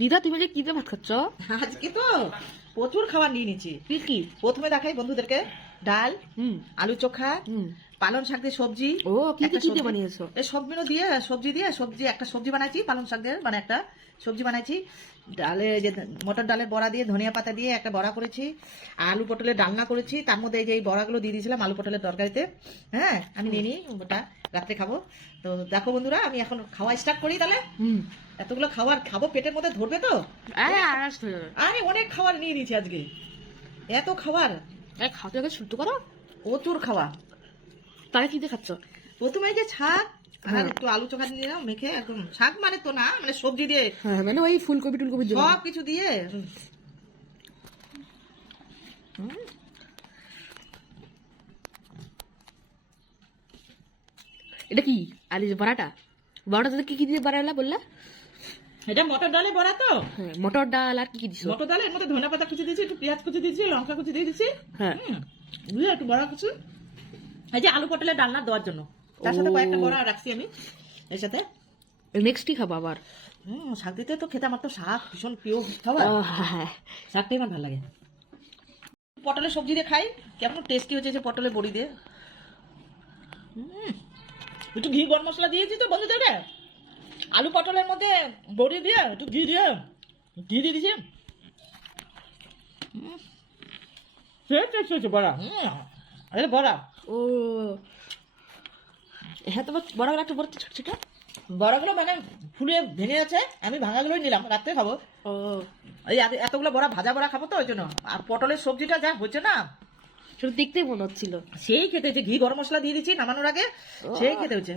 দিদা তুমি যে কি দিয়ে ভাত খাচ্ছ? আজকে তো প্রচুর খাবার নিয়ে নিচ্ছি। কি কি? প্রথমে দেখাই বন্ধুদেরকে ডাল, হুম আলু চোখা, হুম। পালং শাক দিয়ে সবজি। ও কি একটা কি দিয়ে সবজি। বানিয়েছো? এই সবগুলো দিয়ে সবজি একটা সবজি বানাইছি, পালং শাক দিয়ে মানে একটা সবজি বানাইছি। ডালে যে মটর ডালের বড়া দিয়ে ধনিয়া পাতা দিয়ে একটা বড়া করেছি। আলু পটলের ডালনা করেছি, তার মধ্যে এই যে এই বড়াগুলো দিয়ে দিয়েছিলাম আলু পটলের তরকারিতে। হ্যাঁ, আমি নিয়ে নিই ওটা, রাত্রে খাবো। তো দেখো বন্ধুরা, আমি এখন খাওয়া স্টার্ট করি তাহলে। হুম। এতগুলো খাবার খাবো, পেটের মধ্যে ধরবে তো? আরে আরাস হয়ে যাবে। আরে অনেক খাবার নিয়ে নিয়েছি আজকে, এত খাবার, এই খাওয়াতে আগে শুদ্ধ করো। প্রচুর খাওয়া। তাহলে কি দিয়ে খাচ্ছ? প্রথমে এই যে শাক আর হ্যাঁ। একটু আলু চোখা দিয়ে দিলাম মেখে, একদম শাক মানে তো না, মানে সবজি দিয়ে হ্যাঁ মানে ওই ফুলকপি টুলকপি জন্য। সব কিছু দিয়ে। এটা কি? আর এই যে বড়াটা, বড়াটাতে কি কি দিয়ে বানালা বললা? এটা মটর ডালে বড়া তো। হ্যাঁ মটর ডাল আর কি কি দিছো? মটর ডালের মধ্যে ধনে পাতা কুচি দিয়েছি, একটু পেঁয়াজ কুচি দিয়েছি, লঙ্কা কুচি দিয়ে দিয়েছি। হ্যাঁ। দিয়ে একটু বড়া কুচি, এই যে আলু পটলের ডালনা দেওয়ার জন্য, তার সাথে ও। কয়েকটা বড়া রাখছি আমি এর সাথে। নেক্সট কি খাবো আবার? শাক দিতে তো খেতে, আমার তো শাক ভীষণ প্রিয় খাবার। হ্যাঁ। শাকটাই আমার ভালো লাগে। পটলের সবজি দিয়ে খাই, কেমন টেস্টি হচ্ছে যে পটলের বড়ি দিয়ে। একটু ঘি গরম মশলা দিয়েছি তো বন্ধুদেরকে, আলু পটলের মধ্যে বড়ি দিয়ে একটু ঘি দিয়ে দিয়েছি। বড়া, এটা বড়া। ও হ্যাঁ, তোমার বড়াগুলো একটু বড় ছোট ছোট। বড়াগুলো মানে ফুলে ভেঙে আছে, আমি ভাঙাগুলোই নিলাম, রাত্রে খাবো। ও এই এতগুলো বড়া ভাজা বড়া খাবো তো ওই জন্য। আর পটলের সবজিটা যা হচ্ছে না, শুধু দেখতেই মনে হচ্ছিল। সেই খেতে হচ্ছে, ঘি গরম মশলা দিয়ে দিচ্ছি নামানোর আগে, সেই খেতে হচ্ছে।